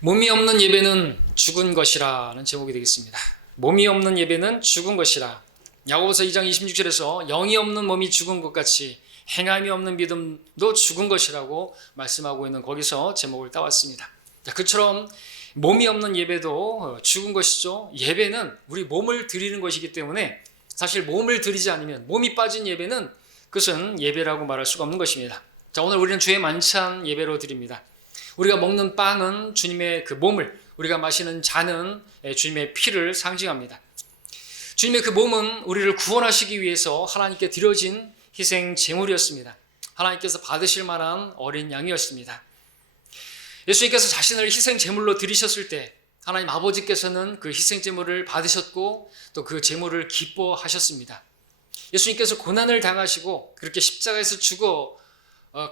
몸이 없는 예배는 죽은 것이라는 제목이 되겠습니다. 몸이 없는 예배는 죽은 것이라. 야고보서 2장 26절에서 영이 없는 몸이 죽은 것 같이 행함이 없는 믿음도 죽은 것이라고 말씀하고 있는 거기서 제목을 따왔습니다. 그처럼 몸이 없는 예배도 죽은 것이죠. 예배는 우리 몸을 드리는 것이기 때문에 사실 몸을 드리지 않으면, 몸이 빠진 예배는 그것은 예배라고 말할 수가 없는 것입니다. 자, 오늘 우리는 주의 만찬 예배로 드립니다. 우리가 먹는 빵은 주님의 그 몸을, 우리가 마시는 잔은 주님의 피를 상징합니다. 주님의 그 몸은 우리를 구원하시기 위해서 하나님께 드려진 희생 제물이었습니다. 하나님께서 받으실 만한 어린 양이었습니다. 예수님께서 자신을 희생 제물로 드리셨을 때 하나님 아버지께서는 그 희생 제물을 받으셨고 또 그 제물을 기뻐하셨습니다. 예수님께서 고난을 당하시고 그렇게 십자가에서 죽어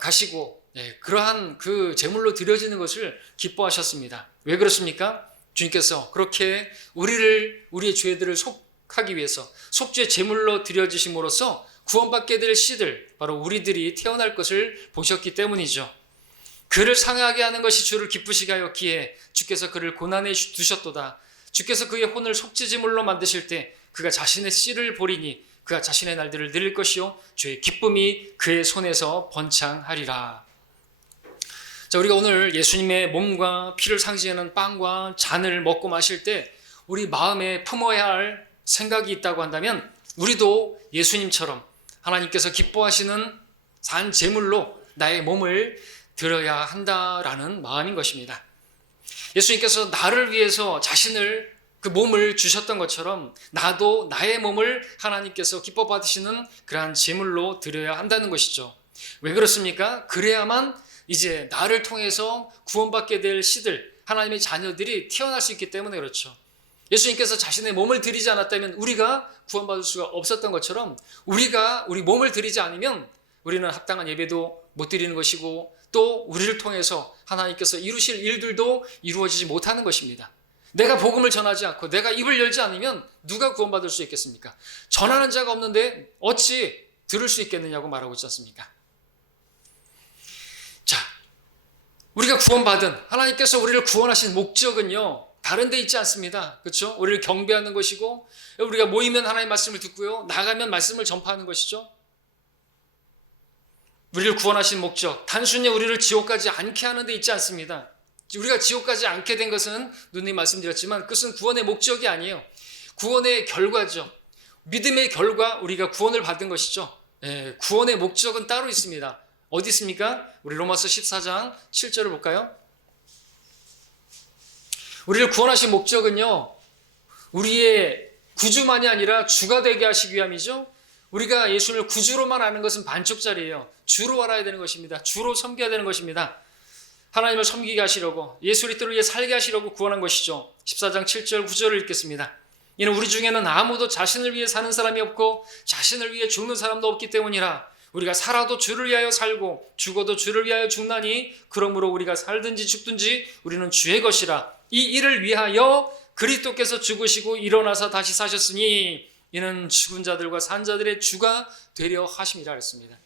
가시고 그러한 그 제물로 드려지는 것을 기뻐하셨습니다. 왜 그렇습니까? 주님께서 그렇게 우리의 죄들을 속하기 위해서 속죄 제물로 드려지심으로써 구원받게 될 씨들, 바로 우리들이 태어날 것을 보셨기 때문이죠. 그를 상하게 하는 것이 주를 기쁘시게 하였기에 주께서 그를 고난에 두셨도다. 주께서 그의 혼을 속죄 제물로 만드실 때 그가 자신의 씨를 보리니 그가 자신의 날들을 늘릴 것이요 주의 기쁨이 그의 손에서 번창하리라. 자, 우리가 오늘 예수님의 몸과 피를 상징하는 빵과 잔을 먹고 마실 때 우리 마음에 품어야 할 생각이 있다고 한다면 우리도 예수님처럼 하나님께서 기뻐하시는 산 제물로 나의 몸을 드려야 한다라는 마음인 것입니다. 예수님께서 나를 위해서 자신을, 그 몸을 주셨던 것처럼 나도 나의 몸을 하나님께서 기뻐 받으시는 그러한 제물로 드려야 한다는 것이죠. 왜 그렇습니까? 그래야만 이제 나를 통해서 구원받게 될 씨들, 하나님의 자녀들이 태어날 수 있기 때문에 그렇죠. 예수님께서 자신의 몸을 드리지 않았다면 우리가 구원받을 수가 없었던 것처럼 우리가 우리 몸을 드리지 않으면 우리는 합당한 예배도 못 드리는 것이고 또 우리를 통해서 하나님께서 이루실 일들도 이루어지지 못하는 것입니다. 내가 복음을 전하지 않고 내가 입을 열지 않으면 누가 구원받을 수 있겠습니까? 전하는 자가 없는데 어찌 들을 수 있겠느냐고 말하고 있지 않습니까? 자, 우리가 구원받은, 하나님께서 우리를 구원하신 목적은요 다른 데 있지 않습니다. 그렇죠? 우리를 경배하는 것이고 우리가 모이면 하나님의 말씀을 듣고요 나가면 말씀을 전파하는 것이죠. 우리를 구원하신 목적, 단순히 우리를 지옥 가지 않게 하는 데 있지 않습니다. 우리가 지옥 가지 않게 된 것은 누님 말씀드렸지만 그것은 구원의 목적이 아니에요. 구원의 결과죠. 믿음의 결과, 우리가 구원을 받은 것이죠. 구원의 목적은 따로 있습니다. 어디 있습니까? 우리 로마서 14장 7절을 볼까요? 우리를 구원하신 목적은요 우리의 구주만이 아니라 주가 되게 하시기 위함이죠. 우리가 예수를 구주로만 아는 것은 반쪽짜리예요. 주로 알아야 되는 것입니다. 주로 섬겨야 되는 것입니다. 하나님을 섬기게 하시려고, 예수 그리스도를 위해 살게 하시려고 구원한 것이죠. 14장 7절 9절을 읽겠습니다. 이는 우리 중에는 아무도 자신을 위해 사는 사람이 없고 자신을 위해 죽는 사람도 없기 때문이라. 우리가 살아도 주를 위하여 살고 죽어도 주를 위하여 죽나니 그러므로 우리가 살든지 죽든지 우리는 주의 것이라. 이 일을 위하여 그리스도께서 죽으시고 일어나서 다시 사셨으니 이는 죽은 자들과 산 자들의 주가 되려 하심이라 했습니다.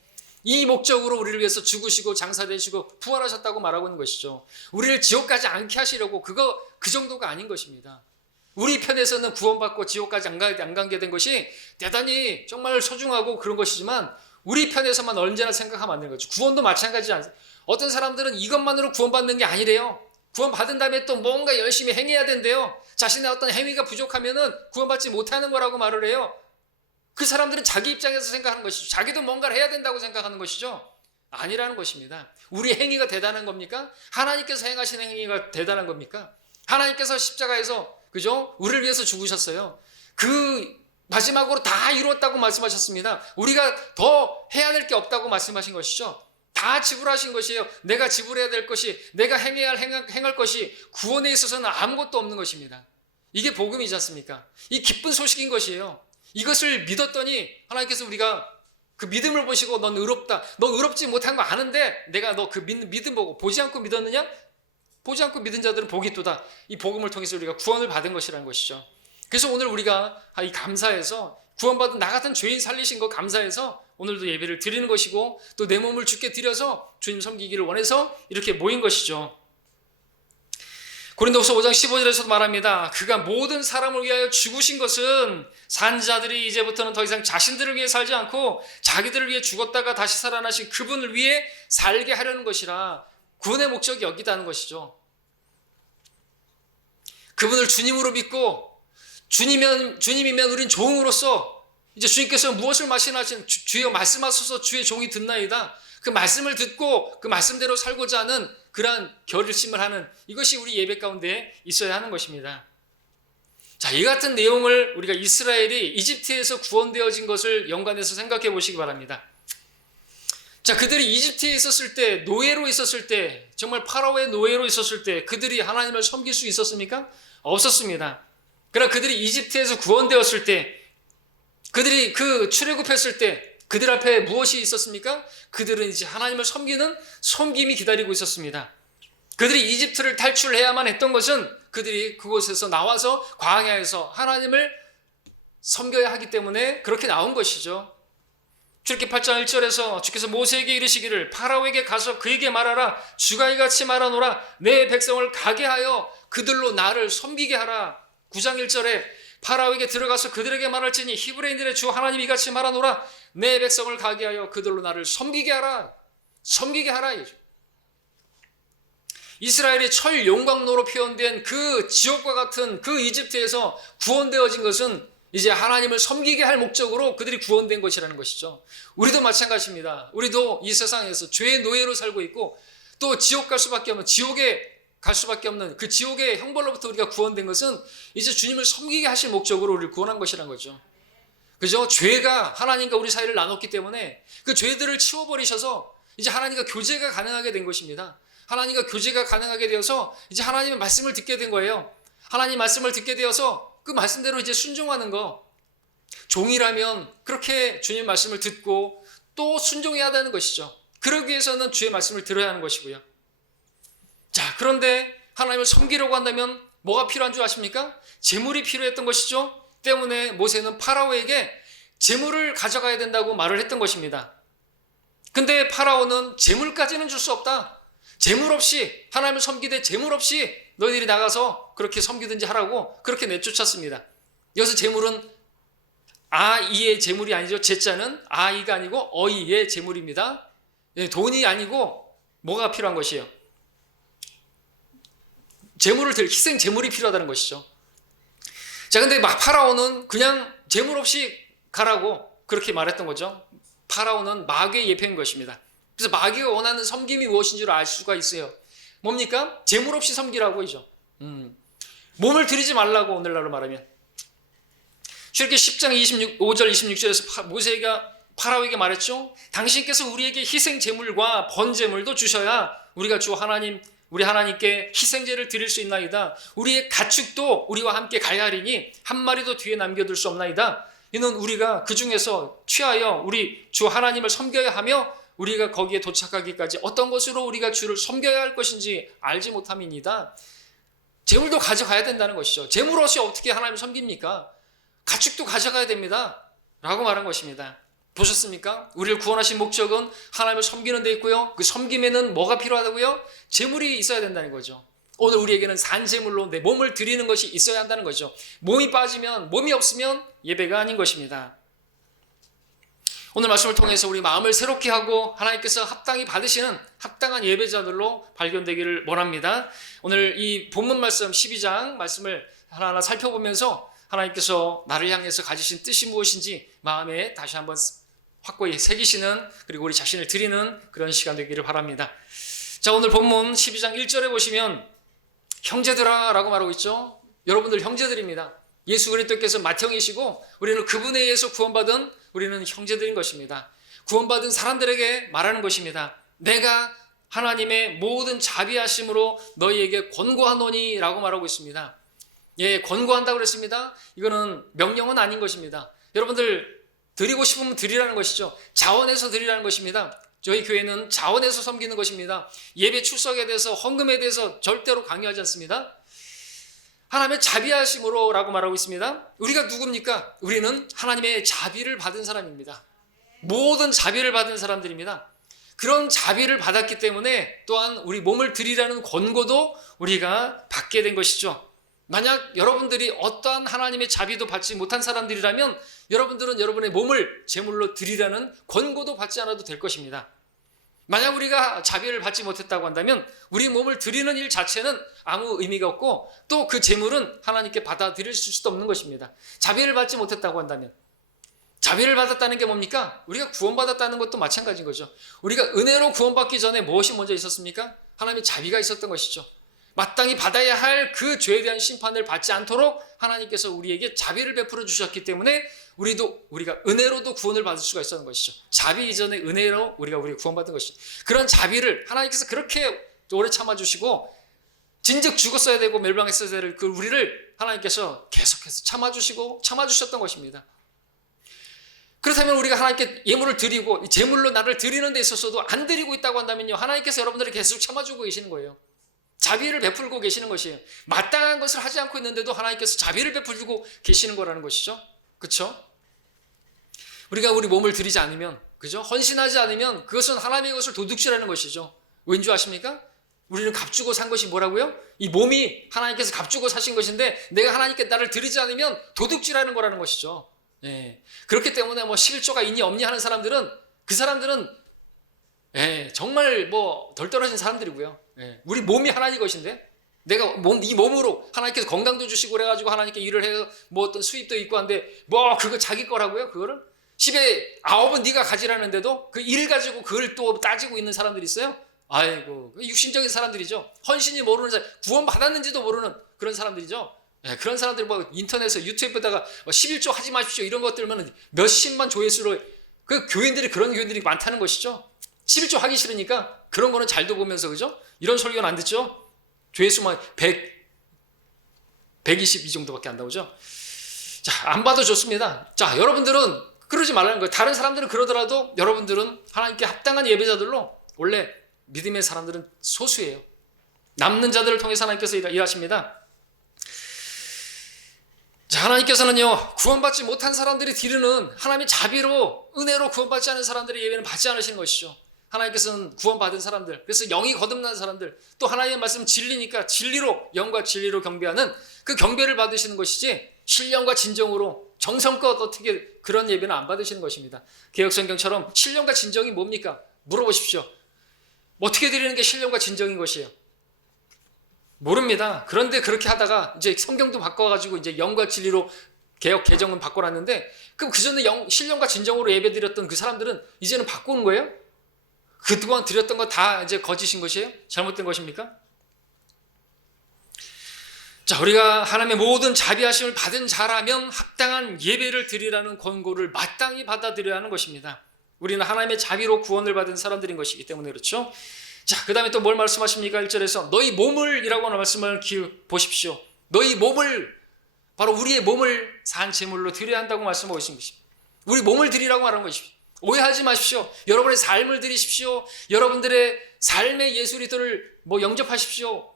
이 목적으로 우리를 위해서 죽으시고 장사되시고 부활하셨다고 말하고 있는 것이죠. 우리를 지옥 가지 않게 하시려고, 그 정도가 아닌 것입니다. 우리 편에서는 구원받고 지옥까지 안 가게 된 것이 대단히 정말 소중하고 그런 것이지만 우리 편에서만 언제나 생각하면 안 되는 거죠. 구원도 마찬가지지 않습니까? 어떤 사람들은 이것만으로 구원받는 게 아니래요. 구원받은 다음에 또 뭔가 열심히 행해야 된대요. 자신의 어떤 행위가 부족하면은 구원받지 못하는 거라고 말을 해요. 그 사람들은 자기 입장에서 생각하는 것이죠. 자기도 뭔가를 해야 된다고 생각하는 것이죠. 아니라는 것입니다. 우리 행위가 대단한 겁니까? 하나님께서 행하신 행위가 대단한 겁니까? 하나님께서 십자가에서, 그죠? 우리를 위해서 죽으셨어요. 그 마지막으로 다 이루었다고 말씀하셨습니다. 우리가 더 해야 될 게 없다고 말씀하신 것이죠. 다 지불하신 것이에요. 내가 지불해야 될 것이, 내가 행할 것이 구원에 있어서는 아무것도 없는 것입니다. 이게 복음이지 않습니까? 이 기쁜 소식인 것이에요. 이것을 믿었더니 하나님께서 우리가 그 믿음을 보시고 넌 의롭다, 넌 의롭지 못한 거 아는데 내가 너 그 믿음 보고 보지 않고 믿었느냐? 보지 않고 믿은 자들은 복이 있도다. 이 복음을 통해서 우리가 구원을 받은 것이라는 것이죠. 그래서 오늘 우리가 이 감사해서 구원받은 나 같은 죄인 살리신 거 감사해서 오늘도 예배를 드리는 것이고 또 내 몸을 주께 드려서 주님 섬기기를 원해서 이렇게 모인 것이죠. 고린도후서 5장 15절에서도 말합니다. 그가 모든 사람을 위하여 죽으신 것은 산자들이 이제부터는 더 이상 자신들을 위해 살지 않고 자기들을 위해 죽었다가 다시 살아나신 그분을 위해 살게 하려는 것이라. 구원의 목적이 여기다는 것이죠. 그분을 주님으로 믿고 주님이면 우린 종으로서 이제 주님께서 무엇을 말씀하시는 주여 말씀하소서 주의 종이 듣나이다. 그 말씀을 듣고 그 말씀대로 살고자 하는 그러한 결심을 하는 이것이 우리 예배 가운데 있어야 하는 것입니다. 자, 이 같은 내용을 우리가 이스라엘이 이집트에서 구원되어진 것을 연관해서 생각해 보시기 바랍니다. 자, 그들이 이집트에 있었을 때, 노예로 있었을 때, 정말 파라오의 노예로 있었을 때 그들이 하나님을 섬길 수 있었습니까? 없었습니다. 그러나 그들이 이집트에서 구원되었을 때, 그들이 그 출애굽했을 때 그들 앞에 무엇이 있었습니까? 그들은 이제 하나님을 섬기는 섬김이 기다리고 있었습니다. 그들이 이집트를 탈출해야만 했던 것은 그들이 그곳에서 나와서 광야에서 하나님을 섬겨야 하기 때문에 그렇게 나온 것이죠. 출애굽기 8장 1절에서 주께서 모세에게 이르시기를 파라오에게 가서 그에게 말하라. 주가 이같이 말하노라. 내 백성을 가게 하여 그들로 나를 섬기게 하라. 9장 1절에 파라오에게 들어가서 그들에게 말할지니 히브리인들의 주 하나님이 이같이 말하노라. 내 백성을 가게 하여 그들로 나를 섬기게 하라. 섬기게 하라. 이스라엘이 철 용광로로 표현된 그 지옥과 같은 그 이집트에서 구원되어진 것은 이제 하나님을 섬기게 할 목적으로 그들이 구원된 것이라는 것이죠. 우리도 마찬가지입니다. 우리도 이 세상에서 죄의 노예로 살고 있고 또 지옥 갈 수밖에 없는 지옥에 갈 수밖에 없는 그 지옥의 형벌로부터 우리가 구원된 것은 이제 주님을 섬기게 하실 목적으로 우리를 구원한 것이라는 거죠. 그죠? 죄가 하나님과 우리 사이를 나눴기 때문에 그 죄들을 치워버리셔서 이제 하나님과 교제가 가능하게 된 것입니다. 하나님과 교제가 가능하게 되어서 이제 하나님의 말씀을 듣게 된 거예요. 하나님 말씀을 듣게 되어서 그 말씀대로 이제 순종하는 거. 종이라면 그렇게 주님 말씀을 듣고 또 순종해야 되는 것이죠. 그러기 위해서는 주의 말씀을 들어야 하는 것이고요. 자, 그런데 하나님을 섬기려고 한다면 뭐가 필요한 줄 아십니까? 재물이 필요했던 것이죠. 때문에 모세는 파라오에게 재물을 가져가야 된다고 말을 했던 것입니다. 근데 파라오는 재물까지는 줄 수 없다. 재물 없이 하나님을 섬기되 재물 없이 너희들이 나가서 그렇게 섬기든지 하라고 그렇게 내쫓았습니다. 여기서 재물은 아이의 재물이 아니죠. 제자는 아이가 아니고 어이의 재물입니다. 돈이 아니고 뭐가 필요한 것이에요? 재물을 들 희생 재물이 필요하다는 것이죠. 자, 근데 막 파라오는 그냥 재물 없이 가라고 그렇게 말했던 거죠. 파라오는 마귀의 예표인 것입니다. 그래서 마귀가 원하는 섬김이 무엇인 줄 알 수가 있어요. 뭡니까? 재물 없이 섬기라고 이죠. 몸을 들이지 말라고 오늘날로 말하면. 출애굽기 10장 25절 26절에서 모세가 파라오에게 말했죠. 당신께서 우리에게 희생 제물과 번제물도 주셔야 우리가 주 하나님 우리 하나님께 희생제를 드릴 수 있나이다. 우리의 가축도 우리와 함께 가야 하리니 한 마리도 뒤에 남겨둘 수 없나이다. 이는 우리가 그 중에서 취하여 우리 주 하나님을 섬겨야 하며 우리가 거기에 도착하기까지 어떤 것으로 우리가 주를 섬겨야 할 것인지 알지 못함이니이다. 재물도 가져가야 된다는 것이죠. 재물 없이 어떻게 하나님을 섬깁니까? 가축도 가져가야 됩니다. 라고 말한 것입니다. 보셨습니까? 우리를 구원하신 목적은 하나님을 섬기는 데 있고요. 그 섬김에는 뭐가 필요하다고요? 재물이 있어야 된다는 거죠. 오늘 우리에게는 산재물로 내 몸을 드리는 것이 있어야 한다는 거죠. 몸이 빠지면, 몸이 없으면 예배가 아닌 것입니다. 오늘 말씀을 통해서 우리 마음을 새롭게 하고 하나님께서 합당히 받으시는 합당한 예배자들로 발견되기를 원합니다. 오늘 이 본문 말씀 12장 말씀을 하나하나 살펴보면서 하나님께서 나를 향해서 가지신 뜻이 무엇인지 마음에 다시 한번 확고히 새기시는, 그리고 우리 자신을 드리는 그런 시간 되기를 바랍니다. 자, 오늘 본문 12장 1절에 보시면 형제들아 라고 말하고 있죠. 여러분들 형제들입니다. 예수 그리스도께서 맏형이시고 우리는 그분에 의해서 구원받은 우리는 형제들인 것입니다. 구원받은 사람들에게 말하는 것입니다. 내가 하나님의 모든 자비하심으로 너희에게 권고하노니 라고 말하고 있습니다. 예, 권고한다고 그랬습니다. 이거는 명령은 아닌 것입니다. 여러분들 드리고 싶으면 드리라는 것이죠. 자원해서 드리라는 것입니다. 저희 교회는 자원해서 섬기는 것입니다. 예배 출석에 대해서, 헌금에 대해서 절대로 강요하지 않습니다. 하나님의 자비하심으로 라고 말하고 있습니다. 우리가 누굽니까? 우리는 하나님의 자비를 받은 사람입니다. 모든 자비를 받은 사람들입니다. 그런 자비를 받았기 때문에 또한 우리 몸을 드리라는 권고도 우리가 받게 된 것이죠. 만약 여러분들이 어떠한 하나님의 자비도 받지 못한 사람들이라면 여러분들은 여러분의 몸을 제물로 드리라는 권고도 받지 않아도 될 것입니다. 만약 우리가 자비를 받지 못했다고 한다면 우리 몸을 드리는 일 자체는 아무 의미가 없고 또 그 제물은 하나님께 받아들일 수도 없는 것입니다. 자비를 받지 못했다고 한다면, 자비를 받았다는 게 뭡니까? 우리가 구원받았다는 것도 마찬가지인 거죠. 우리가 은혜로 구원받기 전에 무엇이 먼저 있었습니까? 하나님의 자비가 있었던 것이죠. 마땅히 받아야 할 그 죄에 대한 심판을 받지 않도록 하나님께서 우리에게 자비를 베풀어 주셨기 때문에 우리가 은혜로도 구원을 받을 수가 있었던 것이죠. 자비 이전에 은혜로 우리가 구원받은 것이죠. 그런 자비를 하나님께서 그렇게 오래 참아주시고 진즉 죽었어야 되고 멸망했어야 될 그 우리를 하나님께서 계속해서 참아주셨던 것입니다. 그렇다면 우리가 하나님께 예물을 드리고 제물로 나를 드리는 데 있어서도 안 드리고 있다고 한다면요, 하나님께서 여러분들을 계속 참아주고 계시는 거예요. 자비를 베풀고 계시는 것이에요. 마땅한 것을 하지 않고 있는데도 하나님께서 자비를 베풀고 계시는 거라는 것이죠. 그렇죠? 우리가 우리 몸을 드리지 않으면, 그죠? 헌신하지 않으면 그것은 하나님의 것을 도둑질하는 것이죠. 왠 줄 아십니까? 우리는 값주고 산 것이 뭐라고요? 이 몸이 하나님께서 값주고 사신 것인데 내가 하나님께 나를 드리지 않으면 도둑질하는 거라는 것이죠. 예. 그렇기 때문에 11조가 있니 없니 하는 사람들은 그 사람들은 정말 덜 떨어진 사람들이고요. 우리 몸이 하나님 것인데 내가 이 몸으로 하나님께서 건강도 주시고 그래가지고 하나님께 일을 해서 어떤 수입도 있고 한데 그거 자기 거라고요? 그거를 10에 9은 네가 가지라는데도 그 일을 가지고 그걸 또 따지고 있는 사람들이 있어요. 아이고, 육신적인 사람들이죠. 헌신이 모르는 사람, 구원 받았는지도 모르는 그런 사람들이죠. 그런 사람들 인터넷에 유튜브에다가 11조 하지 마십시오 이런 것 들으면 몇십만 조회수로 그 교인들이 그런 교인들이 많다는 것이죠. 11조 하기 싫으니까 그런 거는 잘도 보면서, 그죠? 이런 설교는 안 듣죠? 조회수만 120 이 정도밖에 안 나오죠? 자, 안 봐도 좋습니다. 자, 여러분들은 그러지 말라는 거예요. 다른 사람들은 그러더라도 여러분들은 하나님께 합당한 예배자들로, 원래 믿음의 사람들은 소수예요. 남는 자들을 통해서 하나님께서 일하십니다. 자, 하나님께서는요, 구원받지 못한 사람들이 드리는 하나님의 자비로, 은혜로 구원받지 않은 사람들의 예배는 받지 않으시는 것이죠. 하나님께서는 구원받은 사람들, 그래서 영이 거듭난 사람들, 또 하나님의 말씀 진리니까 진리로, 영과 진리로 경배하는 그 경배를 받으시는 것이지 신령과 진정으로 정성껏 어떻게 그런 예배는 안 받으시는 것입니다. 개역성경처럼 신령과 진정이 뭡니까? 물어보십시오. 어떻게 드리는 게 신령과 진정인 것이에요? 모릅니다. 그런데 그렇게 하다가 이제 성경도 바꿔가지고 이제 영과 진리로 개역 개정은 바꿔놨는데, 그럼 그 전에 신령과 진정으로 예배드렸던 그 사람들은 이제는 바꾸는 거예요? 그동안 드렸던 거 다 이제 거짓인 것이에요? 잘못된 것입니까? 자, 우리가 하나님의 모든 자비하심을 받은 자라면 합당한 예배를 드리라는 권고를 마땅히 받아들여야 하는 것입니다. 우리는 하나님의 자비로 구원을 받은 사람들인 것이기 때문에 그렇죠. 자, 그 다음에 또 뭘 말씀하십니까? 1절에서 너희 몸을 이라고 하는 말씀을 보십시오. 너희 몸을, 바로 우리의 몸을 산 제물로 드려야 한다고 말씀하고 있는 것입니다. 우리 몸을 드리라고 말하는 것입니다. 오해하지 마십시오. 여러분의 삶을 드리십시오. 여러분들의 삶의 예술이들을 영접하십시오.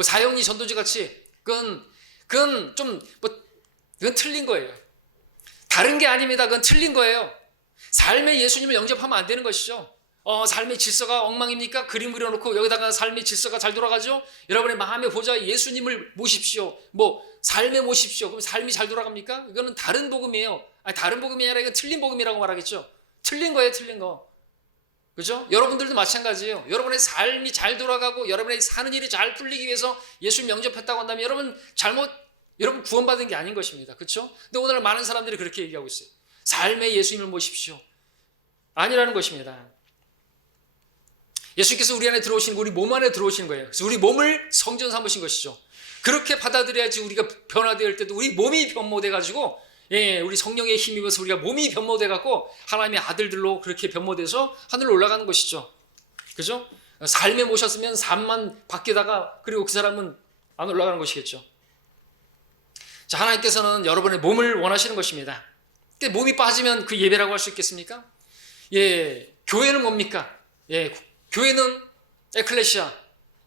사형리 전도지 같이 그건 틀린 거예요. 다른 게 아닙니다. 그건 틀린 거예요. 삶의 예수님을 영접하면 안 되는 것이죠. 삶의 질서가 엉망입니까? 그림 그려놓고 여기다가 삶의 질서가 잘 돌아가죠? 여러분의 마음의 보좌 예수님을 모십시오. 삶에 모십시오. 그럼 삶이 잘 돌아갑니까? 이거는 다른 복음이에요. 다른 복음이 아니라 이건 틀린 복음이라고 말하겠죠. 틀린 거예요, 틀린 거. 그죠? 여러분들도 마찬가지예요. 여러분의 삶이 잘 돌아가고 여러분의 사는 일이 잘 풀리기 위해서 예수님 영접했다고 한다면 여러분 구원받은 게 아닌 것입니다. 그렇죠? 근데 오늘 많은 사람들이 그렇게 얘기하고 있어요. 삶에 예수님을 모십시오. 아니라는 것입니다. 예수께서 우리 안에 들어오신, 우리 몸 안에 들어오신 거예요. 그래서 우리 몸을 성전 삼으신 것이죠. 그렇게 받아들여야지 우리가 변화될 때도 우리 몸이 변모돼가지고, 우리 성령의 힘이 입어서 우리가 몸이 변모돼갖고 하나님의 아들들로 그렇게 변모돼서 하늘로 올라가는 것이죠. 그죠? 삶에 모셨으면 삶만 바뀌다가 그리고 그 사람은 안 올라가는 것이겠죠. 자, 하나님께서는 여러분의 몸을 원하시는 것입니다. 근데 몸이 빠지면 그 예배라고 할 수 있겠습니까? 교회는 뭡니까? 교회는 에클레시아,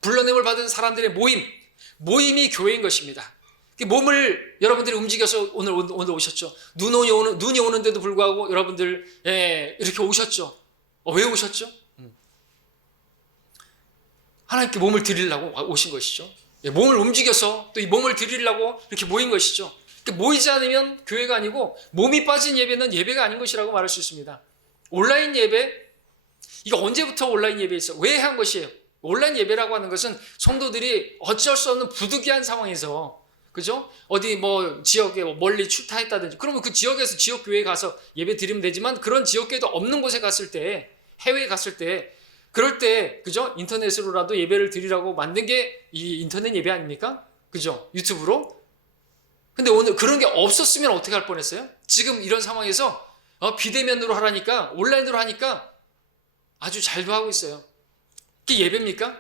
불러냄을 받은 사람들의 모임이 교회인 것입니다. 몸을 여러분들이 움직여서 오늘 오셨죠. 눈이 오는데도 불구하고 여러분들 이렇게 오셨죠. 왜 오셨죠? 하나님께 몸을 드리려고 오신 것이죠. 몸을 움직여서 또 이 몸을 드리려고 이렇게 모인 것이죠. 모이지 않으면 교회가 아니고 몸이 빠진 예배는 예배가 아닌 것이라고 말할 수 있습니다. 온라인 예배, 이거 언제부터 온라인 예배였어? 왜 한 것이에요? 온라인 예배라고 하는 것은 성도들이 어쩔 수 없는 부득이한 상황에서, 그죠? 어디 뭐 지역에 멀리 출타했다든지, 그러면 그 지역에서 지역 교회에 가서 예배 드리면 되지만, 그런 지역 교회도 없는 곳에 갔을 때, 해외에 갔을 때, 그럴 때, 그죠? 인터넷으로라도 예배를 드리라고 만든 게 이 인터넷 예배 아닙니까? 그죠? 유튜브로. 근데 오늘 그런 게 없었으면 어떻게 할 뻔했어요? 지금 이런 상황에서 비대면으로 하라니까, 온라인으로 하니까 아주 잘도 하고 있어요. 그게 예배입니까?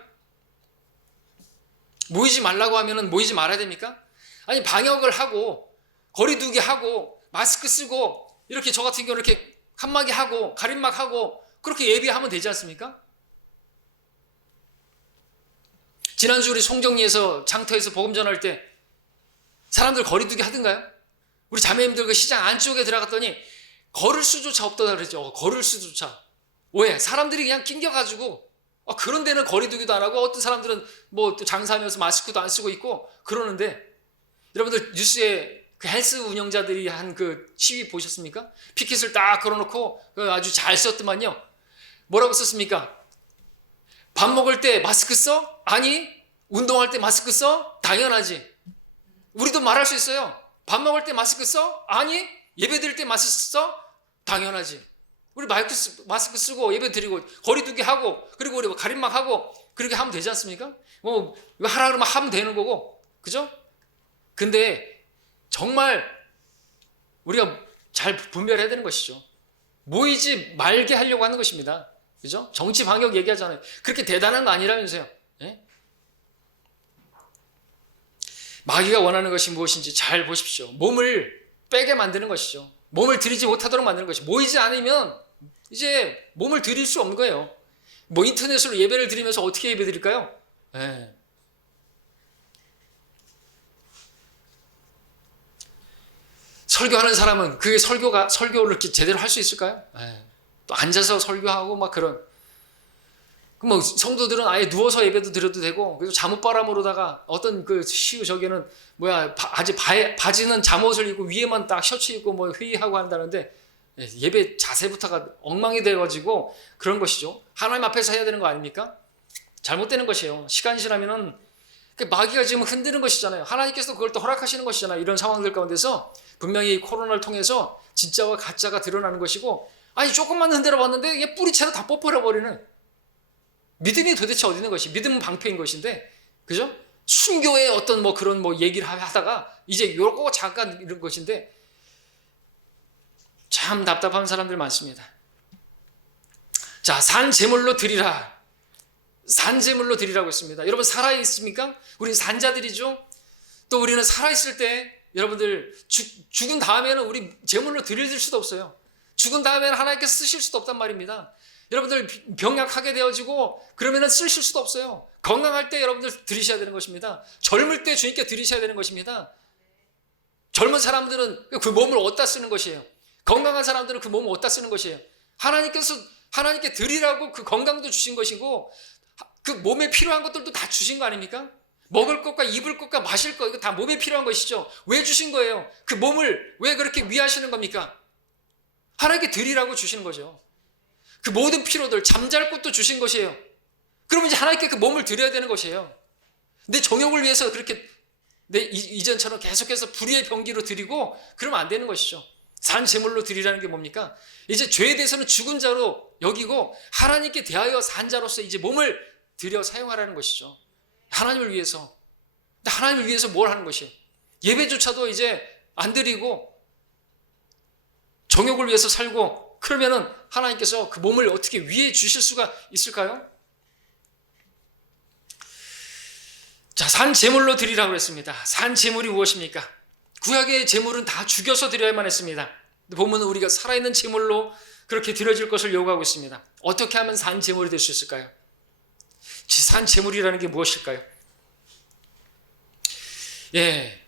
모이지 말라고 하면은 모이지 말아야 됩니까? 아니, 방역을 하고 거리두기 하고 마스크 쓰고 이렇게 저 같은 경우는 이렇게 칸막이 하고 가림막 하고 그렇게 예배하면 되지 않습니까? 지난주 우리 송정리에서 장터에서 복음 전할 때 사람들 거리두기 하던가요? 우리 자매님들 그 시장 안쪽에 들어갔더니 걸을 수조차 없다고 그랬죠. 걸을 수조차. 왜? 사람들이 그냥 낑겨가지고 그런 데는 거리두기도 안 하고, 어떤 사람들은 뭐 또 장사하면서 마스크도 안 쓰고 있고 그러는데, 여러분들 뉴스에 그 헬스 운영자들이 한 그 시위 보셨습니까? 피켓을 딱 걸어놓고 아주 잘 썼더만요. 뭐라고 썼습니까? 밥 먹을 때 마스크 써? 아니. 운동할 때 마스크 써? 당연하지. 우리도 말할 수 있어요. 밥 먹을 때 마스크 써? 아니. 예배 드릴 때 마스크 써? 당연하지. 우리 마스크 쓰고 예배 드리고 거리두기 하고, 그리고 우리 가림막 하고 그렇게 하면 되지 않습니까? 뭐 이거 하라 그러면 하면 되는 거고, 그죠? 근데 정말 우리가 잘 분별해야 되는 것이죠. 모이지 말게 하려고 하는 것입니다. 그죠? 정치 방역 얘기하잖아요. 그렇게 대단한 거 아니라면서요. 예? 마귀가 원하는 것이 무엇인지 잘 보십시오. 몸을 빼게 만드는 것이죠. 몸을 들이지 못하도록 만드는 것이. 모이지 않으면 이제 몸을 드릴 수 없는 거예요. 뭐 인터넷으로 예배를 드리면서 어떻게 예배 드릴까요? 예. 설교하는 사람은 그게 설교를 이렇게 제대로 할 수 있을까요? 예. 또 앉아서 설교하고 막 그런. 뭐 성도들은 아예 누워서 예배도 드려도 되고, 그래서 잠옷바람으로다가 어떤 그 저기는 바지는 잠옷을 입고 위에만 딱 셔츠 입고 뭐 회의하고 한다는데, 예배 자세부터가 엉망이 되어가지고 그런 것이죠. 하나님 앞에서 해야 되는 거 아닙니까? 잘못되는 것이에요. 시간이 지나면은 마귀가 지금 흔드는 것이잖아요. 하나님께서 그걸 또 허락하시는 것이잖아요. 이런 상황들 가운데서 분명히 코로나를 통해서 진짜와 가짜가 드러나는 것이고, 아니 조금만 흔들어 봤는데 이게 뿌리채로 다 뽑아려 버리는. 믿음이 도대체 어디 있는 것이? 믿음은 방패인 것인데, 그죠? 순교의 어떤 뭐 그런 뭐 얘기를 하다가 이제 요거 잠깐 이런 것인데, 참 답답한 사람들 많습니다. 자, 산 제물로 드리라. 산 제물로 드리라고 했습니다. 여러분 살아 있습니까? 우리는 산자들이죠. 또 우리는 살아 있을 때 여러분들 죽은 다음에는 우리 제물로 드릴 수도 없어요. 죽은 다음에는 하나님께서 쓰실 수도 없단 말입니다. 여러분들 병약하게 되어지고 그러면은 쓰실 수도 없어요. 건강할 때 여러분들 드리셔야 되는 것입니다. 젊을 때 주님께 드리셔야 되는 것입니다. 젊은 사람들은 그 몸을 어디다 쓰는 것이에요. 건강한 사람들은 그 몸을 어디다 쓰는 것이에요. 하나님께서 하나님께 드리라고 그 건강도 주신 것이고, 그 몸에 필요한 것들도 다 주신 거 아닙니까? 먹을 것과 입을 것과 마실 것, 이거 다 몸에 필요한 것이죠. 왜 주신 거예요? 그 몸을 왜 그렇게 위하시는 겁니까? 하나님께 드리라고 주시는 거죠. 그 모든 필요들, 잠잘 곳도 주신 것이에요. 그러면 이제 하나님께 그 몸을 드려야 되는 것이에요. 내 정욕을 위해서 그렇게 내 이전처럼 계속해서 불의의 병기로 드리고 그러면 안 되는 것이죠. 산 제물로 드리라는 게 뭡니까? 이제 죄에 대해서는 죽은 자로 여기고 하나님께 대하여 산 자로서 이제 몸을 드려 사용하라는 것이죠. 하나님을 위해서. 근데 하나님을 위해서 뭘 하는 것이에요? 예배조차도 이제 안 드리고 정욕을 위해서 살고, 그러면은 하나님께서 그 몸을 어떻게 위해 주실 수가 있을까요? 자, 산 제물로 드리라고 했습니다. 산 제물이 무엇입니까? 구약의 제물은 다 죽여서 드려야만 했습니다. 보면 우리가 살아있는 제물로 그렇게 드려질 것을 요구하고 있습니다. 어떻게 하면 산 제물이 될 수 있을까요? 산 제물이라는 게 무엇일까요? 예,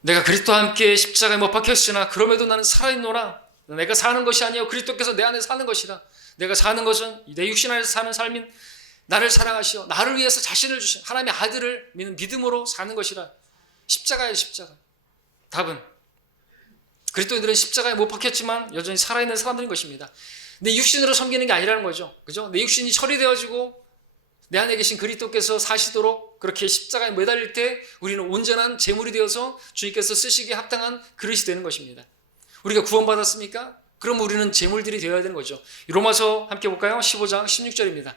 내가 그리스도와 함께 십자가에 못 박혔으나 그럼에도 나는 살아있노라. 내가 사는 것이 아니요 그리스도께서 내 안에 사는 것이라. 내가 사는 것은 내 육신 안에서 사는 삶인 나를 사랑하시어 나를 위해서 자신을 주신 하나님의 아들을 믿는 믿음으로 사는 것이라. 십자가예요, 십자가. 답은 그리스도인들은 십자가에 못 박혔지만 여전히 살아있는 사람들인 것입니다. 내 육신으로 섬기는 게 아니라는 거죠. 그죠? 내 육신이 처리되어지고 내 안에 계신 그리스도께서 사시도록 그렇게 십자가에 매달릴 때 우리는 온전한 제물이 되어서 주님께서 쓰시기에 합당한 그릇이 되는 것입니다. 우리가 구원받았습니까? 그럼 우리는 제물들이 되어야 되는 거죠. 로마서 함께 볼까요? 15장 16절입니다.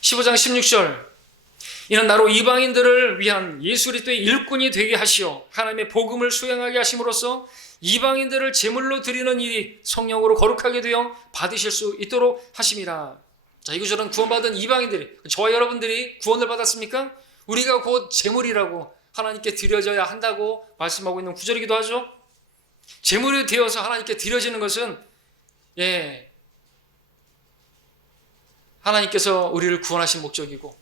15장 16절. 이는 나로 이방인들을 위한 예수 그리스도의 일꾼이 되게 하시어 하나님의 복음을 수행하게 하심으로써 이방인들을 제물로 드리는 일이 성령으로 거룩하게 되어 받으실 수 있도록 하심이라. 자, 이 구절은 구원받은 이방인들이, 저와 여러분들이 구원을 받았습니까? 우리가 곧 제물이라고 하나님께 드려져야 한다고 말씀하고 있는 구절이기도 하죠. 제물이 되어서 하나님께 드려지는 것은 하나님께서 우리를 구원하신 목적이고,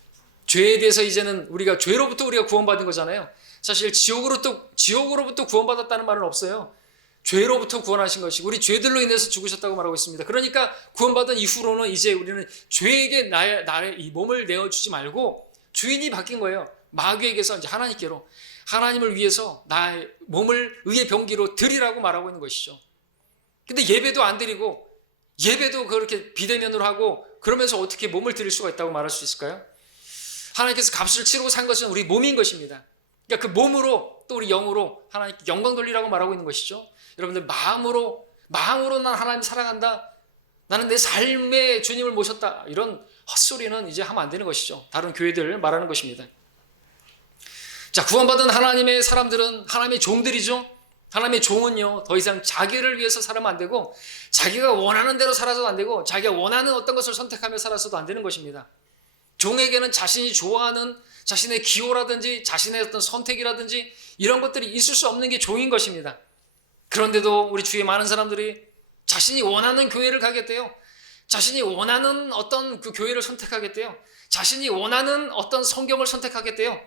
죄에 대해서 이제는 우리가 죄로부터 우리가 구원받은 거잖아요. 사실 지옥으로부터 구원받았다는 말은 없어요. 죄로부터 구원하신 것이고 우리 죄들로 인해서 죽으셨다고 말하고 있습니다. 그러니까 구원받은 이후로는 이제 우리는 죄에게 나의 이 몸을 내어주지 말고 주인이 바뀐 거예요. 마귀에게서 이제 하나님께로, 하나님을 위해서 나의 몸을 의의 병기로 드리라고 말하고 있는 것이죠. 근데 예배도 안 드리고 예배도 그렇게 비대면으로 하고 그러면서 어떻게 몸을 드릴 수가 있다고 말할 수 있을까요? 하나님께서 값을 치르고 산 것은 우리 몸인 것입니다. 그러니까 그 몸으로 또 우리 영으로 하나님께 영광 돌리라고 말하고 있는 것이죠. 여러분들 마음으로 난 하나님 사랑한다, 나는 내 삶에 주님을 모셨다, 이런 헛소리는 이제 하면 안 되는 것이죠. 다른 교회들 말하는 것입니다. 자, 구원받은 하나님의 사람들은 하나님의 종들이죠. 하나님의 종은요, 더 이상 자기를 위해서 살면 안 되고 자기가 원하는 대로 살아서도 안 되고 자기가 원하는 어떤 것을 선택하며 살아서도 안 되는 것입니다. 종에게는 자신이 좋아하는 자신의 기호라든지 자신의 어떤 선택이라든지 이런 것들이 있을 수 없는 게 종인 것입니다. 그런데도 우리 주위에 많은 사람들이 자신이 원하는 교회를 가겠대요. 자신이 원하는 어떤 그 교회를 선택하겠대요. 자신이 원하는 어떤 성경을 선택하겠대요.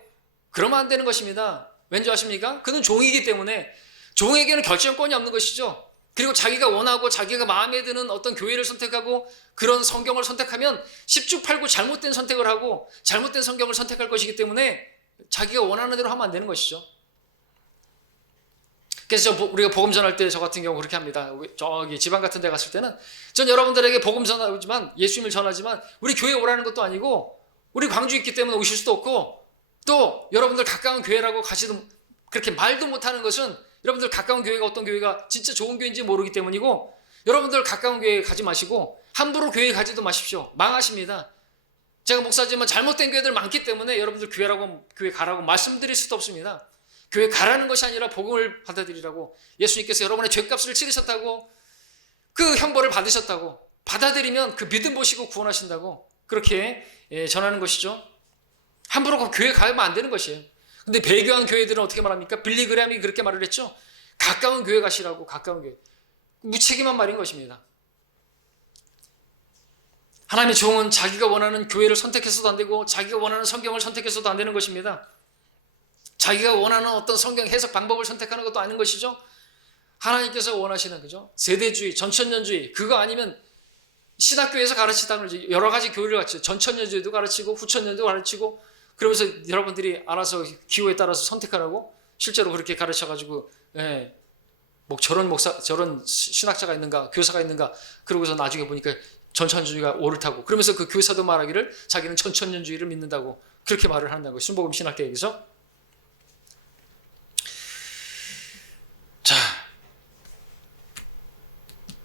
그러면 안 되는 것입니다. 왠지 아십니까? 그는 종이기 때문에 종에게는 결정권이 없는 것이죠. 그리고 자기가 원하고 자기가 마음에 드는 어떤 교회를 선택하고 그런 성경을 선택하면 10주8구 잘못된 선택을 하고 잘못된 성경을 선택할 것이기 때문에 자기가 원하는 대로 하면 안 되는 것이죠. 그래서 우리가 복음 전할 때 저 같은 경우 그렇게 합니다. 저기 지방 같은 데 갔을 때는 전 여러분들에게 복음 전하지만 예수님을 전하지만 우리 교회에 오라는 것도 아니고 우리 광주 있기 때문에 오실 수도 없고 또 여러분들 가까운 교회라고 가시도 그렇게 말도 못하는 것은 여러분들 가까운 교회가 어떤 교회가 진짜 좋은 교회인지 모르기 때문이고 여러분들 가까운 교회에 가지 마시고 함부로 교회에 가지도 마십시오. 망하십니다. 제가 목사지만 잘못된 교회들 많기 때문에 여러분들 교회 가라고 말씀드릴 수도 없습니다. 교회 가라는 것이 아니라 복음을 받아들이라고, 예수님께서 여러분의 죄값을 치르셨다고, 그 형벌을 받으셨다고 받아들이면 그 믿음 보시고 구원하신다고 그렇게 전하는 것이죠. 함부로 그 교회 가면 안 되는 것이에요. 근데 배교한 교회들은 어떻게 말합니까? 빌리 그레함이 그렇게 말을 했죠. 가까운 교회 가시라고. 가까운 교회. 무책임한 말인 것입니다. 하나님의 종은 자기가 원하는 교회를 선택해서도 안 되고 자기가 원하는 성경을 선택해서도 안 되는 것입니다. 자기가 원하는 어떤 성경 해석 방법을 선택하는 것도 아닌 것이죠. 하나님께서 원하시는, 그죠? 세대주의, 전천년주의, 그거 아니면 신학교에서 가르치다는 거지. 여러 가지 교리를 가르치죠. 전천년주의도 가르치고 후천년도 가르치고 그러면서 여러분들이 알아서 기호에 따라서 선택하라고 실제로 그렇게 가르쳐가지고 뭐 저런 신학자가 있는가, 교사가 있는가, 그러고서 나중에 보니까 전천년주의가 옳다고 그러면서 그 교사도 말하기를 자기는 전천년주의를 믿는다고 그렇게 말을 한다고 순복음 신학계에서.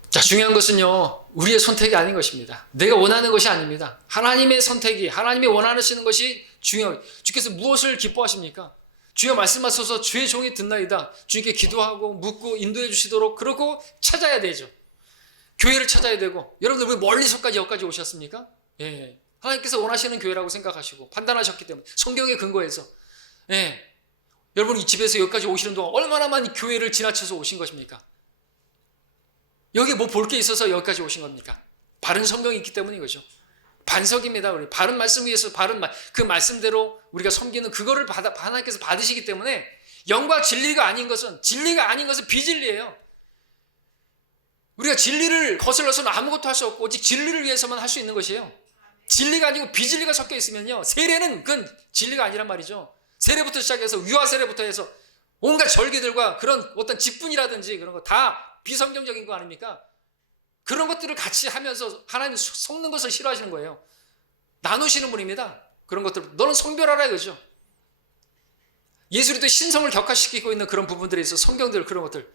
자, 중요한 것은요, 우리의 선택이 아닌 것입니다. 내가 원하는 것이 아닙니다. 하나님의 선택이, 하나님이 원하시는 것이 중요해요. 주께서 무엇을 기뻐하십니까? 주여 말씀하셔서 주의 종이 듣나이다. 주님께 기도하고 묻고 인도해 주시도록 그러고 찾아야 되죠. 교회를 찾아야 되고. 여러분들 왜 멀리서까지 여기까지 오셨습니까? 예. 하나님께서 원하시는 교회라고 생각하시고 판단하셨기 때문에 성경에 근거해서 여러분 이 집에서 여기까지 오시는 동안 얼마나 많이 교회를 지나쳐서 오신 것입니까? 여기 뭐 볼 게 있어서 여기까지 오신 겁니까? 바른 성경이 있기 때문인 거죠. 반석입니다. 우리 바른 말씀 위에서 그 말씀대로 우리가 섬기는 그거를 하나님께서 받으시기 때문에 영과 진리가 아닌 것은 비진리예요. 우리가 진리를 거슬러서는 아무것도 할 수 없고 오직 진리를 위해서만 할 수 있는 것이에요. 진리가 아니고 비진리가 섞여 있으면요, 세례는 그건 진리가 아니란 말이죠. 세례부터 시작해서 위와 세례부터 해서 온갖 절기들과 그런 어떤 직분이라든지 그런 거 다 비성경적인 거 아닙니까? 그런 것들을 같이 하면서 하나님 섞는 것을 싫어하시는 거예요. 나누시는 분입니다. 그런 것들 너는 성별하라 이거죠. 예수리도 신성을 격화시키고 있는 그런 부분들에 있어 성경들 그런 것들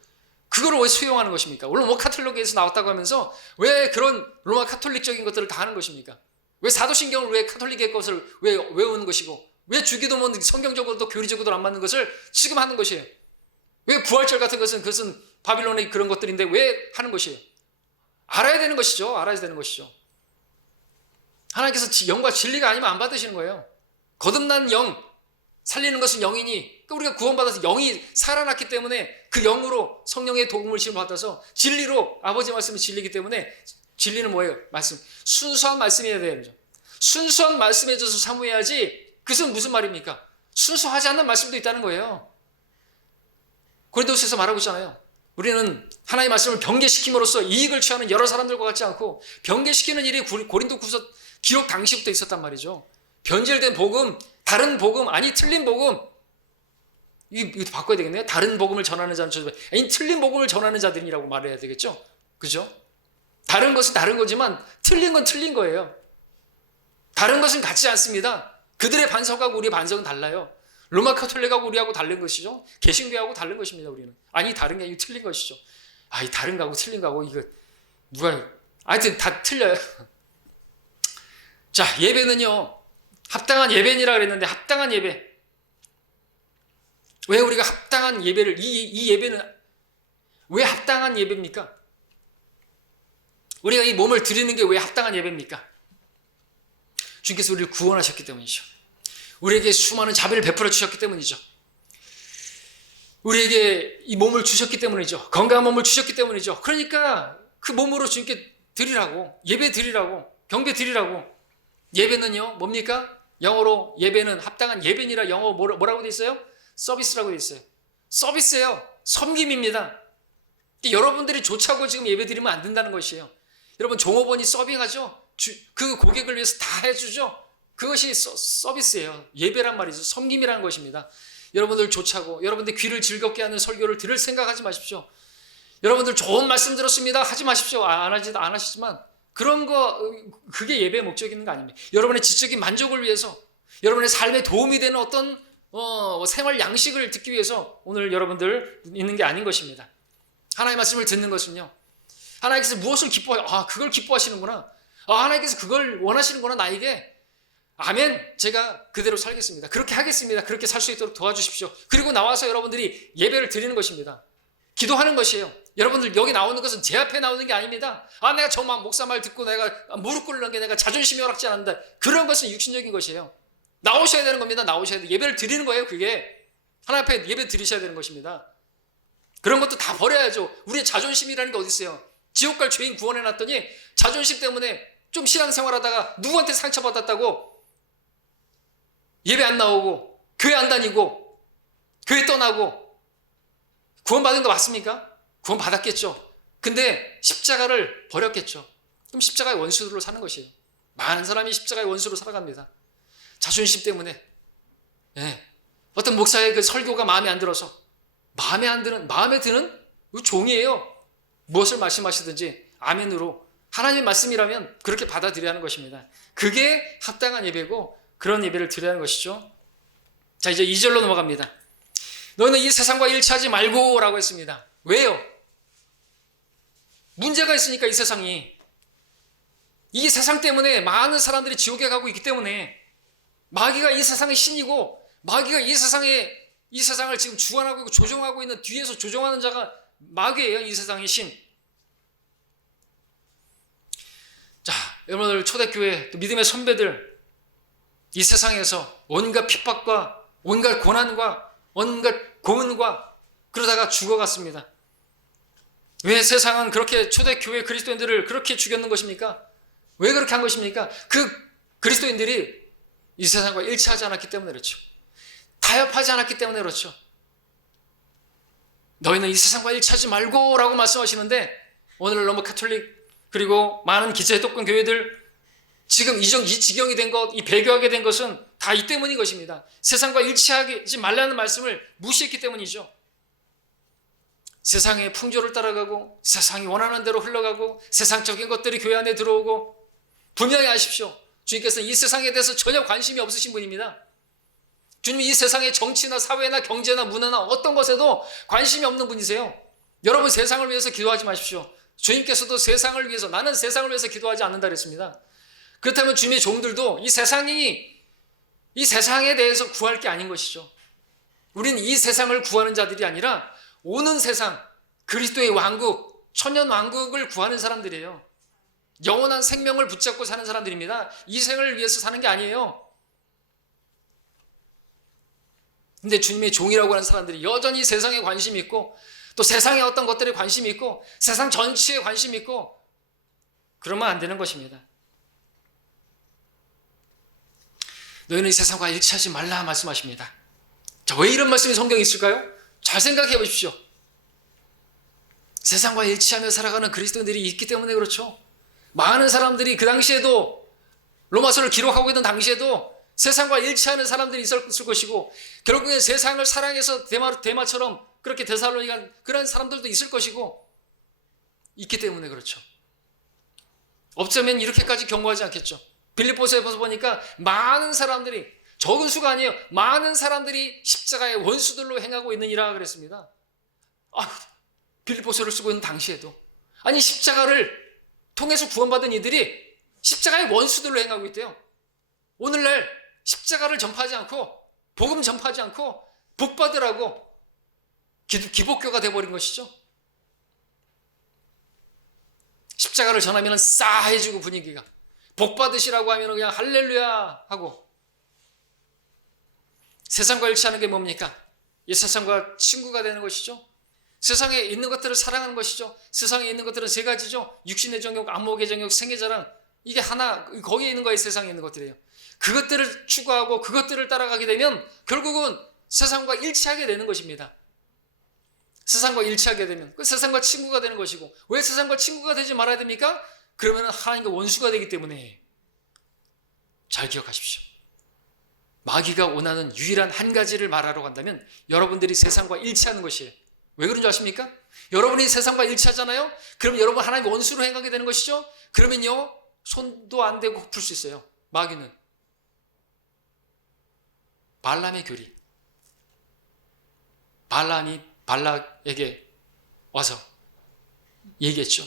그걸 왜 수용하는 것입니까? 물론 로마 카톨릭에서 나왔다고 하면서 왜 그런 로마 카톨릭적인 것들을 다 하는 것입니까? 왜 사도신경을 왜 카톨릭의 것을 왜 외우는 것이고 왜 주기도문 성경적으로도 교리적으로도 안 맞는 것을 지금 하는 것이에요? 왜 부활절 같은 것은 그것은 바빌론의 그런 것들인데 왜 하는 것이에요? 알아야 되는 것이죠. 알아야 되는 것이죠. 하나님께서 영과 진리가 아니면 안 받으시는 거예요. 거듭난 영, 살리는 것은 영이니 우리가 구원받아서 영이 살아났기 때문에 그 영으로 성령의 도움을 지금 받아서 진리로 아버지 말씀이 진리이기 때문에 진리는 뭐예요? 말씀. 순수한 말씀이어야 돼요. 순수한 말씀에 져서 사모해야지. 그것은 무슨 말입니까? 순수하지 않는 말씀도 있다는 거예요. 고린도서에서 말하고 있잖아요. 우리는 하나님의 말씀을 변개시킴으로써 이익을 취하는 여러 사람들과 같지 않고 변개시키는 일이 고린도후서 기록 당시부터 있었단 말이죠. 변질된 복음, 다른 복음, 아니 틀린 복음, 이거 바꿔야 되겠네요. 다른 복음을 전하는 자는 아니 틀린 복음을 전하는 자들이라고 말해야 되겠죠. 그죠? 다른 것은 다른 거지만 틀린 건 틀린 거예요. 다른 것은 같지 않습니다. 그들의 반석하고 우리의 반석은 달라요. 로마 카톨릭하고 우리하고 다른 것이죠. 개신교하고 다른 것입니다. 우리는 아니 다른 게 아니고 틀린 것이죠. 이 다른 거하고 틀린 거하고 이거 누가 하여튼 다 틀려요. 자, 예배는요 합당한 예배니라 그랬는데 합당한 예배, 왜 우리가 합당한 예배를 이 예배는 왜 합당한 예배입니까? 우리가 이 몸을 드리는 게 왜 합당한 예배입니까? 주님께서 우리를 구원하셨기 때문이죠. 우리에게 수많은 자비를 베풀어 주셨기 때문이죠. 우리에게 이 몸을 주셨기 때문이죠. 건강한 몸을 주셨기 때문이죠. 그러니까 그 몸으로 주님께 드리라고, 예배 드리라고, 경배 드리라고. 예배는요 뭡니까? 영어로 예배는 합당한 예배니라 영어 뭐라고 돼 있어요? 서비스라고 돼 있어요. 서비스예요. 섬김입니다. 여러분들이 좋자고 지금 예배 드리면 안 된다는 것이에요. 여러분 종업원이 서빙하죠. 그 고객을 위해서 다 해주죠. 그것이 서비스예요. 예배란 말이죠. 섬김이라는 것입니다. 여러분들 좋자고, 여러분들 귀를 즐겁게 하는 설교를 들을 생각하지 마십시오. 여러분들 좋은 말씀 들었습니다 하지 마십시오. 안 하시지만 그런 거 그게 예배의 목적인 거 아닙니까? 여러분의 지적인 만족을 위해서, 여러분의 삶에 도움이 되는 어떤 생활 양식을 듣기 위해서 오늘 여러분들 있는 게 아닌 것입니다. 하나님의 말씀을 듣는 것은요, 하나님께서 무엇을 기뻐해요? 그걸 기뻐하시는구나. 하나님께서 그걸 원하시는구나 나에게. 아멘. 제가 그대로 살겠습니다. 그렇게 하겠습니다. 그렇게 살 수 있도록 도와주십시오. 그리고 나와서 여러분들이 예배를 드리는 것입니다. 기도하는 것이에요. 여러분들 여기 나오는 것은 제 앞에 나오는 게 아닙니다. 내가 저만 목사 말 듣고 내가 무릎 꿇는 게 내가 자존심이 허락지 않는다. 그런 것은 육신적인 것이에요. 나오셔야 되는 겁니다. 나오셔야 돼. 예배를 드리는 거예요. 그게 하나님 앞에 예배 드리셔야 되는 것입니다. 그런 것도 다 버려야죠. 우리의 자존심이라는 게 어디 있어요? 지옥 갈 죄인 구원해놨더니 자존심 때문에 좀 신앙생활하다가 누구한테 상처받았다고 예배 안 나오고 교회 안 다니고 교회 떠나고 구원받은 거 맞습니까? 구원 받았겠죠. 근데 십자가를 버렸겠죠. 그럼 십자가의 원수로 사는 것이에요. 많은 사람이 십자가의 원수로 살아갑니다. 자존심 때문에. 어떤 목사의 그 설교가 마음에 안 들어서, 마음에 드는 종이에요. 무엇을 말씀하시든지 아멘으로 하나님의 말씀이라면 그렇게 받아들여야 하는 것입니다. 그게 합당한 예배고 그런 예배를 드려야 하는 것이죠. 자, 이제 2절로 넘어갑니다. 너는 이 세상과 일치하지 말고 라고 했습니다. 왜요? 문제가 있으니까 이 세상이. 이 세상 때문에 많은 사람들이 지옥에 가고 있기 때문에 마귀가 이 세상의 신이고 마귀가 이 세상을 지금 주관하고 있고 조종하고 있는 뒤에서 조종하는 자가 마귀예요. 이 세상의 신. 자, 여러분들 초대교회 또 믿음의 선배들 이 세상에서 온갖 핍박과 온갖 고난과 온갖 고문과 그러다가 죽어갔습니다. 왜 세상은 그렇게 초대교회 그리스도인들을 그렇게 죽였는 것입니까? 왜 그렇게 한 것입니까? 그 그리스도인들이 이 세상과 일치하지 않았기 때문에 그렇죠. 타협하지 않았기 때문에 그렇죠. 너희는 이 세상과 일치하지 말고 라고 말씀하시는데 오늘날 너무 카톨릭 그리고 많은 기독권 교회들 지금 이 지경이 된 것, 이 배교하게 된 것은 다 이 때문인 것입니다. 세상과 일치하지 말라는 말씀을 무시했기 때문이죠. 세상의 풍조를 따라가고 세상이 원하는 대로 흘러가고 세상적인 것들이 교회 안에 들어오고, 분명히 아십시오. 주님께서는 이 세상에 대해서 전혀 관심이 없으신 분입니다. 주님이 이 세상의 정치나 사회나 경제나 문화나 어떤 것에도 관심이 없는 분이세요. 여러분 세상을 위해서 기도하지 마십시오. 주님께서도 세상을 위해서, 나는 세상을 위해서 기도하지 않는다 그랬습니다. 그렇다면 주님의 종들도 이 세상에 대해서 구할 게 아닌 것이죠. 우리는 이 세상을 구하는 자들이 아니라 오는 세상, 그리스도의 왕국, 천년 왕국을 구하는 사람들이에요. 영원한 생명을 붙잡고 사는 사람들입니다. 이 생을 위해서 사는 게 아니에요. 근데 주님의 종이라고 하는 사람들이 여전히 세상에 관심이 있고, 또 세상의 어떤 것들에 관심이 있고, 세상 전체에 관심이 있고, 그러면 안 되는 것입니다. 너희는 이 세상과 일치하지 말라 말씀하십니다. 자, 왜 이런 말씀이 성경에 있을까요? 잘 생각해 보십시오. 세상과 일치하며 살아가는 그리스도인들이 있기 때문에 그렇죠. 많은 사람들이 그 당시에도, 로마서를 기록하고 있던 당시에도 세상과 일치하는 사람들이 있을 것이고, 결국엔 세상을 사랑해서 대마처럼 그렇게 데살로니가 그런 사람들도 있을 것이고, 있기 때문에 그렇죠. 없자면 이렇게까지 경고하지 않겠죠. 빌립보서에서 보니까 많은 사람들이, 적은 수가 아니에요, 많은 사람들이 십자가의 원수들로 행하고 있느니라 그랬습니다. 빌립보서를 쓰고 있는 당시에도, 아니 십자가를 통해서 구원받은 이들이 십자가의 원수들로 행하고 있대요. 오늘날 십자가를 전파하지 않고, 복음 전파하지 않고 복받으라고 기복교가 돼버린 것이죠. 십자가를 전하면 싸해지고, 분위기가 복받으시라고 하면 그냥 할렐루야 하고. 세상과 일치하는 게 뭡니까? 이 세상과 친구가 되는 것이죠. 세상에 있는 것들을 사랑하는 것이죠. 세상에 있는 것들은 세 가지죠. 육신의 정욕, 안목의 정욕, 생의 자랑. 이게 하나, 거기에 있는 거예요. 세상에 있는 것들이에요. 그것들을 추구하고 그것들을 따라가게 되면 결국은 세상과 일치하게 되는 것입니다. 세상과 일치하게 되면 그 세상과 친구가 되는 것이고, 왜 세상과 친구가 되지 말아야 됩니까? 그러면 하나님과 원수가 되기 때문에. 잘 기억하십시오. 마귀가 원하는 유일한 한 가지를 말하러 간다면 여러분들이 세상과 일치하는 것이에요. 왜 그런 줄 아십니까? 여러분이 세상과 일치하잖아요? 그럼 여러분 하나님의 원수로 행하게 되는 것이죠? 그러면요, 손도 안 대고 풀 수 있어요. 마귀는 발람의 교리, 발람이 발락에게 와서 얘기했죠.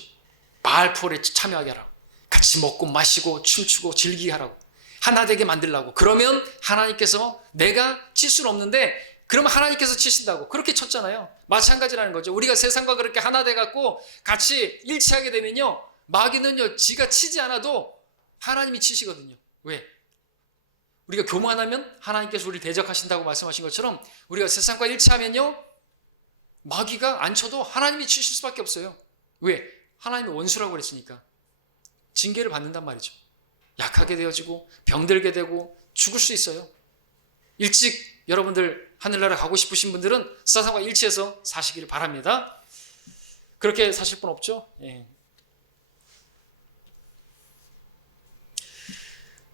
바알포에 참여하게 하라고, 같이 먹고 마시고 춤추고 즐기게 하라고, 하나 되게 만들라고. 그러면 하나님께서, 내가 칠 수는 없는데 그러면 하나님께서 치신다고 그렇게 쳤잖아요. 마찬가지라는 거죠. 우리가 세상과 그렇게 하나 돼갖고 같이 일치하게 되면요, 마귀는요, 지가 치지 않아도 하나님이 치시거든요. 왜? 우리가 교만하면 하나님께서 우리를 대적하신다고 말씀하신 것처럼, 우리가 세상과 일치하면요, 마귀가 안 쳐도 하나님이 치실 수밖에 없어요. 왜? 하나님의 원수라고 그랬으니까. 징계를 받는단 말이죠. 약하게 되어지고 병들게 되고 죽을 수 있어요. 일찍 여러분들 하늘나라 가고 싶으신 분들은 세상과 일치해서 사시기를 바랍니다. 그렇게 사실 분 없죠? 예.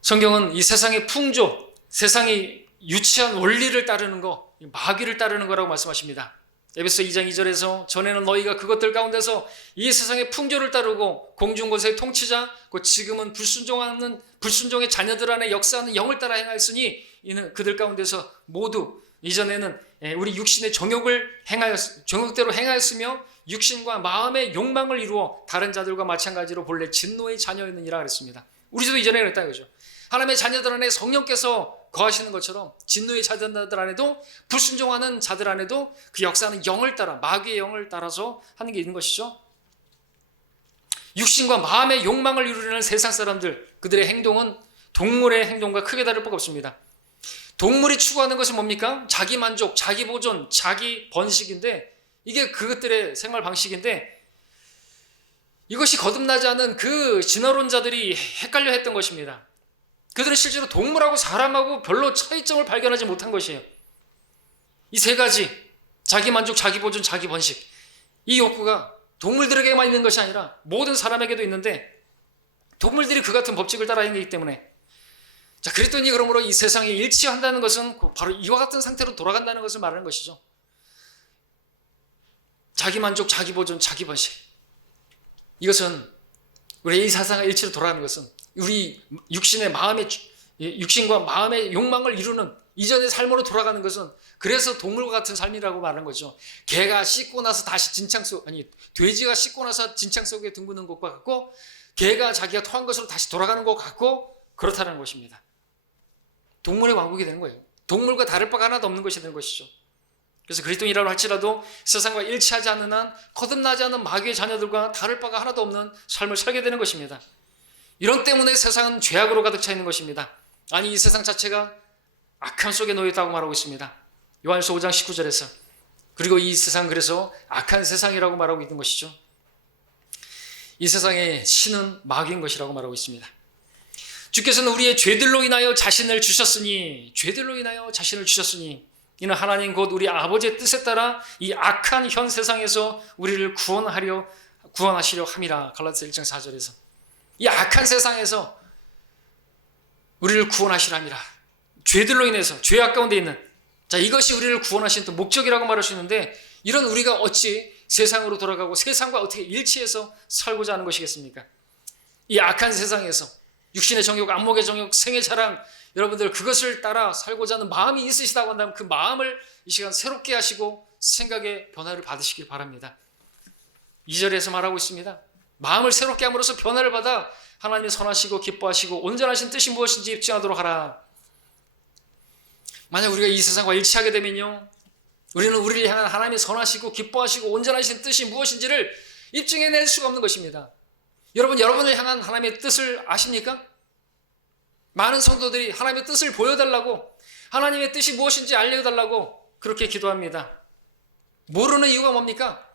성경은 이 세상의 풍조, 세상이 유치한 원리를 따르는 거, 마귀를 따르는 거라고 말씀하십니다. 에베소 2장 2절에서 전에는 너희가 그것들 가운데서 이 세상의 풍조를 따르고 공중곳의 통치자, 곧 지금은 불순종의 자녀들 안에 역사하는 영을 따라 행하였으니, 이는 그들 가운데서 모두 이전에는 우리 육신의 정욕대로 행하였으며 육신과 마음의 욕망을 이루어 다른 자들과 마찬가지로 본래 진노의 자녀였느니라 그랬습니다. 우리도 이전에 그랬다 이거죠. 하나님의 자녀들 안에 성령께서 거하시는 것처럼 진노의 자녀들 안에도, 불순종하는 자들 안에도 그 역사는 영을 따라, 마귀의 영을 따라서 하는 게 있는 것이죠. 육신과 마음의 욕망을 이루려는 세상 사람들, 그들의 행동은 동물의 행동과 크게 다를 바가 없습니다. 동물이 추구하는 것은 뭡니까? 자기 만족, 자기 보존, 자기 번식인데, 이게 그것들의 생활 방식인데, 이것이 거듭나지 않은 그 진화론자들이 헷갈려 했던 것입니다. 그들은 실제로 동물하고 사람하고 별로 차이점을 발견하지 못한 것이에요. 이 세 가지, 자기 만족, 자기 보존, 자기 번식, 이 욕구가 동물들에게만 있는 것이 아니라 모든 사람에게도 있는데 동물들이 그 같은 법칙을 따라 행하기 때문에 자, 그랬더니 그러므로 이 세상에 일치한다는 것은 바로 이와 같은 상태로 돌아간다는 것을 말하는 것이죠. 자기 만족, 자기 보존, 자기 번식. 이것은 우리 이 세상의 일치로 돌아가는 것은 우리 육신과 마음의 욕망을 이루는 이전의 삶으로 돌아가는 것은 그래서 동물과 같은 삶이라고 말하는 거죠. 개가 씻고 나서 다시 돼지가 씻고 나서 진창 속에 둥그는 것과 같고 개가 자기가 토한 것으로 다시 돌아가는 것 같고 그렇다는 것입니다. 동물의 왕국이 되는 거예요. 동물과 다를 바가 하나도 없는 것이 되는 것이죠. 그래서 그리스도인이라고 할지라도 세상과 일치하지 않는 한 거듭나지 않는 마귀의 자녀들과 다를 바가 하나도 없는 삶을 살게 되는 것입니다. 이런 때문에 세상은 죄악으로 가득 차 있는 것입니다. 아니 이 세상 자체가 악함 속에 놓여 있다고 말하고 있습니다. 요한일서 5장 19절에서 그리고 이 세상 그래서 악한 세상이라고 말하고 있는 것이죠. 이 세상의 신은 마귀인 것이라고 말하고 있습니다. 주께서는 우리의 죄들로 인하여 자신을 주셨으니 이는 하나님 곧 우리 아버지의 뜻에 따라 이 악한 현 세상에서 우리를 구원하시려 함이라. 갈라디아서 1장 4절에서 이 악한 세상에서 우리를 구원하시려 함이라. 죄들로 인해서 죄악 가운데 있는 자 이것이 우리를 구원하시는 또 목적이라고 말할 수 있는데 이런 우리가 어찌 세상으로 돌아가고 세상과 어떻게 일치해서 살고자 하는 것이겠습니까? 이 악한 세상에서 육신의 정욕, 안목의 정욕, 생의 자랑 여러분들 그것을 따라 살고자 하는 마음이 있으시다고 한다면 그 마음을 이 시간 새롭게 하시고 생각의 변화를 받으시길 바랍니다. 2절에서 말하고 있습니다. 마음을 새롭게 함으로써 변화를 받아 하나님이 선하시고 기뻐하시고 온전하신 뜻이 무엇인지 입증하도록 하라. 만약 우리가 이 세상과 일치하게 되면요 우리는 우리를 향한 하나님이 선하시고 기뻐하시고 온전하신 뜻이 무엇인지를 입증해낼 수가 없는 것입니다. 여러분을 향한 하나님의 뜻을 아십니까? 많은 성도들이 하나님의 뜻을 보여달라고 하나님의 뜻이 무엇인지 알려달라고 그렇게 기도합니다. 모르는 이유가 뭡니까?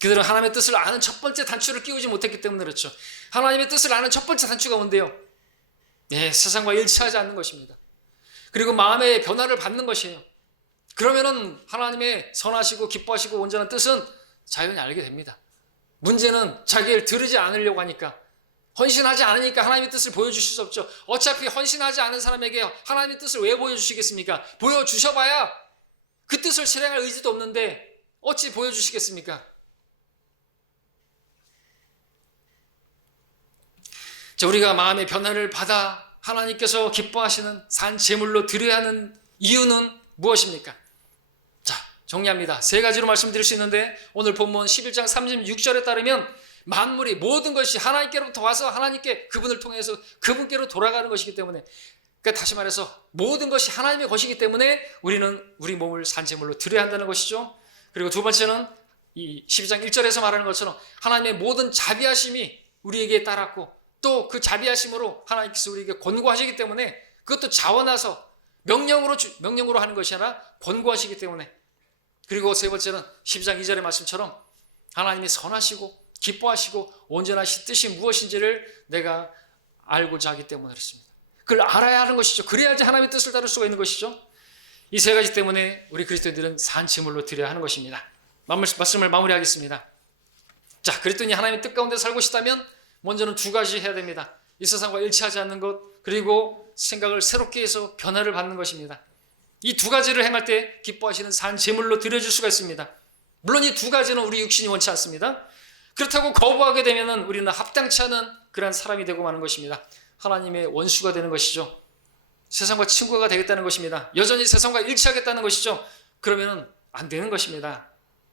그들은 하나님의 뜻을 아는 첫 번째 단추를 끼우지 못했기 때문에 그렇죠. 하나님의 뜻을 아는 첫 번째 단추가 뭔데요? 세상과 일치하지 않는 것입니다. 그리고 마음의 변화를 받는 것이에요. 그러면은 하나님의 선하시고 기뻐하시고 온전한 뜻은 자연히 알게 됩니다. 문제는 자기를 들으지 않으려고 하니까 헌신하지 않으니까 하나님의 뜻을 보여주실 수 없죠. 어차피 헌신하지 않은 사람에게 하나님의 뜻을 왜 보여주시겠습니까? 보여주셔봐야 그 뜻을 실행할 의지도 없는데 어찌 보여주시겠습니까? 자, 우리가 마음의 변화를 받아 하나님께서 기뻐하시는 산 제물로 드려야 하는 이유는 무엇입니까? 자, 정리합니다. 세 가지로 말씀드릴 수 있는데 오늘 본문 11장 36절에 따르면 만물이 모든 것이 하나님께로부터 와서 하나님께 그분을 통해서 그분께로 돌아가는 것이기 때문에 그러니까 다시 말해서 모든 것이 하나님의 것이기 때문에 우리는 우리 몸을 산제물로 드려야 한다는 것이죠. 그리고 두 번째는 이 12장 1절에서 말하는 것처럼 하나님의 모든 자비하심이 우리에게 따랐고 또 그 자비하심으로 하나님께서 우리에게 권고하시기 때문에 그것도 자원하서 명령으로 하는 것이 아니라 권고하시기 때문에 그리고 세 번째는 12장 2절의 말씀처럼 하나님이 선하시고 기뻐하시고 온전하신 뜻이 무엇인지를 내가 알고자 하기 때문에 그렇습니다. 그걸 알아야 하는 것이죠. 그래야지 하나님의 뜻을 따를 수가 있는 것이죠. 이 세 가지 때문에 우리 그리스도인들은 산제물로 드려야 하는 것입니다. 말씀을 마무리하겠습니다. 자, 그랬더니 하나님의 뜻 가운데 살고 싶다면 먼저는 두 가지 해야 됩니다. 이 세상과 일치하지 않는 것 그리고 생각을 새롭게 해서 변화를 받는 것입니다. 이 두 가지를 행할 때 기뻐하시는 산제물로 드려줄 수가 있습니다. 물론 이 두 가지는 우리 육신이 원치 않습니다. 그렇다고 거부하게 되면 우리는 합당치 않은 그러한 사람이 되고 마는 것입니다. 하나님의 원수가 되는 것이죠. 세상과 친구가 되겠다는 것입니다. 여전히 세상과 일치하겠다는 것이죠. 그러면 안 되는 것입니다.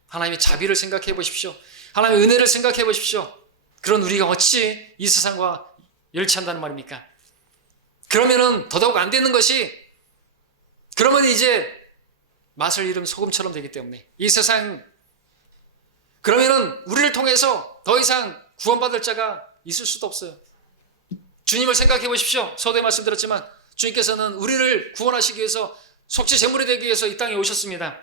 하나님의 자비를 생각해 보십시오. 하나님의 은혜를 생각해 보십시오. 그런 우리가 어찌 이 세상과 일치한다는 말입니까? 그러면은 더더욱 안 되는 것이 그러면 이제 맛을 잃은 소금처럼 되기 때문에 이 세상 그러면은 우리를 통해서 더 이상 구원받을 자가 있을 수도 없어요. 주님을 생각해 보십시오. 서두에 말씀드렸지만 주님께서는 우리를 구원하시기 위해서 속죄 제물이 되기 위해서 이 땅에 오셨습니다.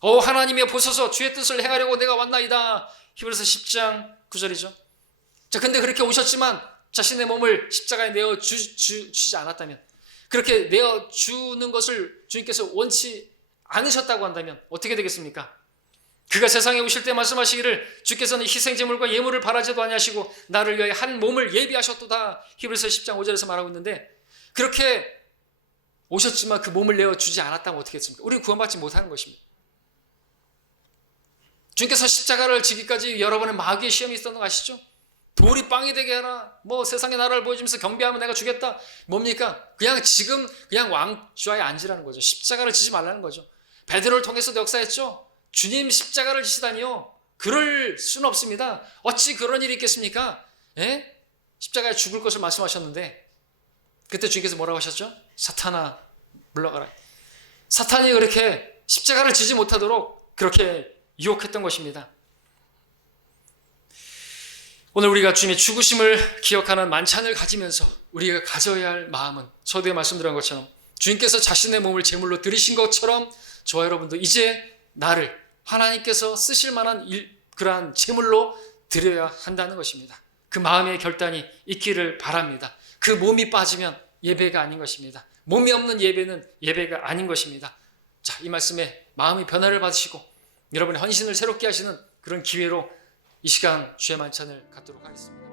하나님이여 보소서 주의 뜻을 행하려고 내가 왔나이다. 히브리서 10장 9절이죠. 자, 근데 그렇게 오셨지만 자신의 몸을 십자가에 내어 주지 않았다면 그렇게 내어 주는 것을 주님께서 원치 않으셨다고 한다면 어떻게 되겠습니까? 그가 세상에 오실 때 말씀하시기를 주께서는 희생제물과 예물을 바라지도 아니하시고 나를 위하여 한 몸을 예비하셨도다. 히브리서 10장 5절에서 말하고 있는데, 그렇게 오셨지만 그 몸을 내어주지 않았다면 어떻게 했습니까? 우리는 구원받지 못하는 것입니다. 주님께서 십자가를 지기까지 여러 번의 마귀의 시험이 있었던 거 아시죠? 돌이 빵이 되게 하라, 세상의 나라를 보여주면서 경배하면 내가 주겠다. 뭡니까? 그냥 지금 그냥 왕좌에 앉으라는 거죠. 십자가를 지지 말라는 거죠. 베드로를 통해서도 역사했죠. 주님 십자가를 지시다니요, 그럴 수는 없습니다. 어찌 그런 일이 있겠습니까? 예? 십자가에 죽을 것을 말씀하셨는데, 그때 주님께서 뭐라고 하셨죠? 사탄아 물러가라. 사탄이 그렇게 십자가를 지지 못하도록 그렇게 유혹했던 것입니다. 오늘 우리가 주님의 죽으심을 기억하는 만찬을 가지면서 우리가 가져야 할 마음은, 서두에 말씀드린 것처럼 주님께서 자신의 몸을 제물로 드리신 것처럼 저와 여러분도 이제 나를 하나님께서 쓰실 만한 그러한 제물로 드려야 한다는 것입니다. 그 마음의 결단이 있기를 바랍니다. 그 몸이 빠지면 예배가 아닌 것입니다. 몸이 없는 예배는 예배가 아닌 것입니다. 자, 이 말씀에 마음의 변화를 받으시고 여러분의 헌신을 새롭게 하시는 그런 기회로 이 시간 주의 만찬을 갖도록 하겠습니다.